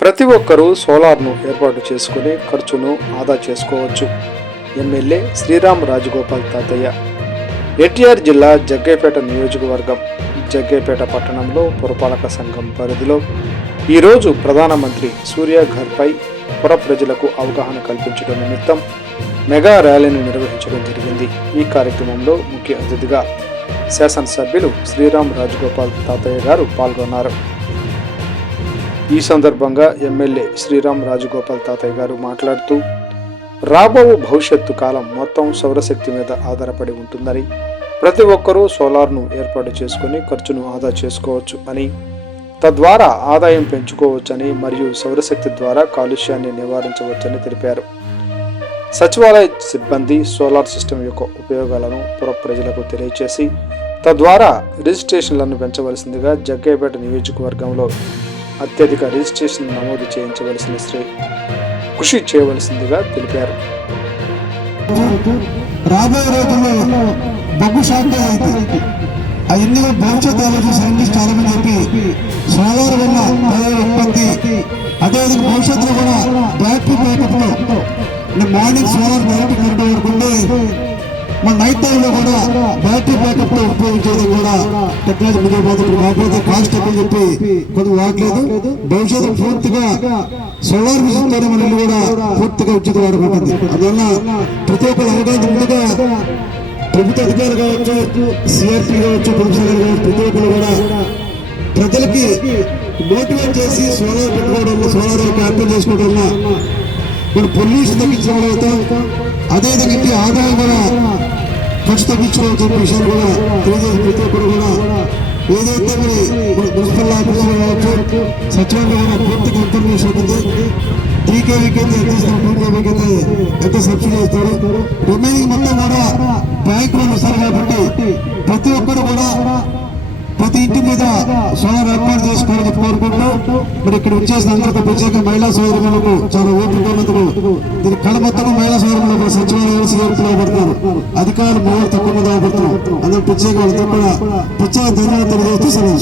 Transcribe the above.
ప్రతి ఒక్కరూ సోలార్ను ఏర్పాటు చేసుకుని ఖర్చును ఆదా చేసుకోవచ్చు. ఎమ్మెల్యే శ్రీరామ్ రాజగోపాల్ తాతయ్య. ఎన్టీఆర్ జిల్లా జగ్గయ్యపేట నియోజకవర్గం జగ్గయ్యపేట పట్టణంలో పురపాలక సంఘం పరిధిలో ఈరోజు ప్రధానమంత్రి సూర్యఘర్పై పుర ప్రజలకు అవగాహన కల్పించడం నిమిత్తం మెగా ర్యాలీని నిర్వహించడం జరిగింది. ఈ కార్యక్రమంలో ముఖ్య అతిథిగా శాసనసభ్యులు శ్రీరామ్ రాజగోపాల్ తాతయ్య గారు పాల్గొన్నారు. ఈ సందర్భంగా ఎమ్మెల్యే శ్రీరామ్ రాజగోపాల్ తాతయ్య గారు మాట్లాడుతూ, రాబో భవిష్యత్తు కాలం మొత్తం సౌరశక్తి మీద ఆధారపడి ఉంటుందని, ప్రతి ఒక్కరూ సోలార్ను ఏర్పాటు చేసుకుని ఖర్చును ఆదా చేసుకోవచ్చు అని, తద్వారా ఆదాయం పెంచుకోవచ్చని మరియు సౌరశక్తి ద్వారా కాలుష్యాన్ని నివారించవచ్చని తెలిపారు. సచివాలయ సిబ్బంది సోలార్ సిస్టమ్ యొక్క ఉపయోగాలను పుర ప్రజలకు తెలియచేసి తద్వారా రిజిస్ట్రేషన్లను పెంచవలసిందిగా జగ్గయ్యపేట నియోజకవర్గంలో అత్యధిక రిజిస్ట్రేషన్ నమోదు చేయించవలసిన కృషి చేయవలసిందిగా తెలిపారు. రాబోయే రోజుల్లో బొగ్గు శాఖ అయితే అవన్నీ భవిష్యత్ ఆలోచన సైంటిస్ట్ చాలా మంది చెప్పి సోలార్ వల్ల ఉత్పత్తి, అదేవిధంగా భవిష్యత్తులో కూడా బ్యాటరీ బ్యాకప్లో మార్నింగ్ సోలార్ బ్యాటరీ కరెంట్ వరకుంటే మన నైట్ టైంలో కూడా బ్యాటరీ బ్యాకప్ తో ఉపయోగించేది కూడా టెక్నాలజీ ముందుకు పోతుంది. కాకపోతే కాస్ట్ ఎక్కువ చెప్పి కొద్దిగా వాడలేదు. భవిష్యత్తు పూర్తిగా సోలార్ మిషన్ తోనే మన ఇల్లు కూడా పూర్తిగా ఉచిత వాడుకుంటుంది. అందువల్ల ప్రతి ఒక్కరు అవగాహన ముందుగా ప్రభుత్వ అధికారులు కావచ్చు, సిఆర్పీ కావచ్చు, ప్రొఫెసర్ కావచ్చు, ప్రతి ఒక్కరు కూడా ప్రజలకి మోటివేట్ చేసి సోలార్ పెట్టుకోవడం వల్ల, సోలార్ క్యాంపెయిన్ చేసుకోవడం వల్ల ఇప్పుడు పొల్యూషన్ తగ్గించడం అవుతాం. అదేవిధంగా ఇంటి ఆదాయం కూడా ఖర్చు తగ్గించడం చెప్పే విషయాలు కూడా తెలియజేసి ప్రతి ఒక్కరు కూడా ఏదైతే మరి మున్సిపల్ ఆఫీసులు కావచ్చు, సచివాలయం కూడా పూర్తిగా ఇన్ఫర్మేషన్ ఉంటుంది. టీకేవీకి అయితే ఎంత ఇస్తారు, టీకేవీకి అయితే ఎంత సబ్సిడీ ఇస్తారు, రిమైనింగ్ మొత్తం కూడా బ్యాంకులో ఇస్తారు. కాబట్టి ప్రతి ఒక్కరు కూడా ప్రతి ఇంటి మీద సోలార్ ఏర్పాటు చేసుకోవాలని కోరుకుంటూ మరి ఇక్కడ వచ్చేసిన అందరికీ ప్రత్యేక మహిళా సోదరులకు చాలా ఓపికతో దీని కళ మొత్తం మహిళా సోదరులకు సచివాలయాలు సిఆర్పీలో పడుతున్నారు. అధికారులు మూడు తక్కువ మీద పడుతున్నారు. అందరూ ప్రత్యేక వాళ్ళతో కూడా ప్రత్యేక ధన్యవాదాలు తెలియజేస్తూ సెలవు.